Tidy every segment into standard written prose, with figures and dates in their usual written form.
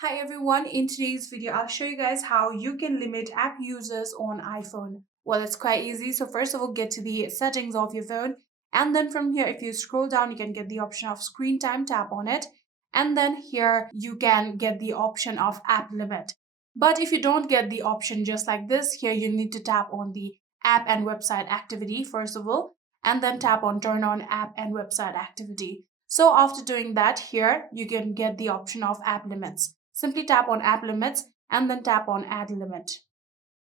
Hi everyone, in today's video I'll show you guys how you can limit app users on iPhone. Well, it's quite easy. So first of all, get to the settings of your phone, and then from here if you scroll down you can get the option of screen time, tap on it, and then here you can get the option of app limit. But if you don't get the option just like this, here you need to tap on the app and website activity first of all, and then tap on turn on app and website activity. So after doing that, here you can get the option of app limits. Simply tap on app limits and then tap on add limit.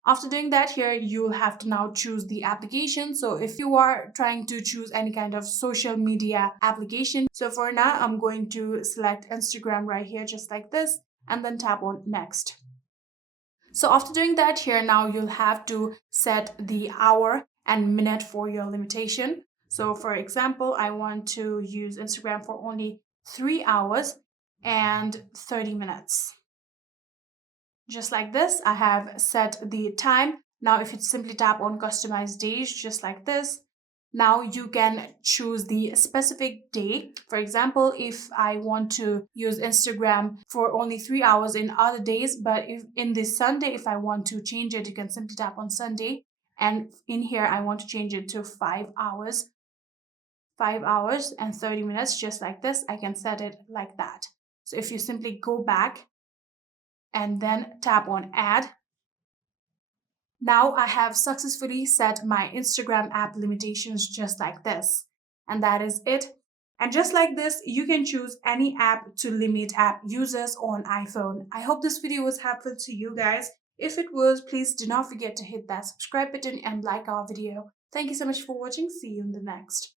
After doing that, here you'll have to now choose the application. So if you are trying to choose any kind of social media application, so for now I'm going to select Instagram right here just like this and then tap on next. So after doing that, here now you'll have to set the hour and minute for your limitation. So for example, I want to use Instagram for only 3 hours and 30 minutes. Just like this, I have set the time. Now if you simply tap on customize days just like this, now you can choose the specific day. For example, if I want to use Instagram for only 3 hours in other days, but if in this Sunday, if I want to change it, you can simply tap on Sunday. And in here, I want to change it to 5 hours. 5 hours and 30 minutes, just like this. I can set it like that. So if you simply go back and then tap on add, now I have successfully set my Instagram app limitations just like this. And that is it. And just like this, you can choose any app to limit app users on iPhone. I hope this video was helpful to you guys. If it was, please do not forget to hit that subscribe button and like our video. Thank you so much for watching. See you in the next.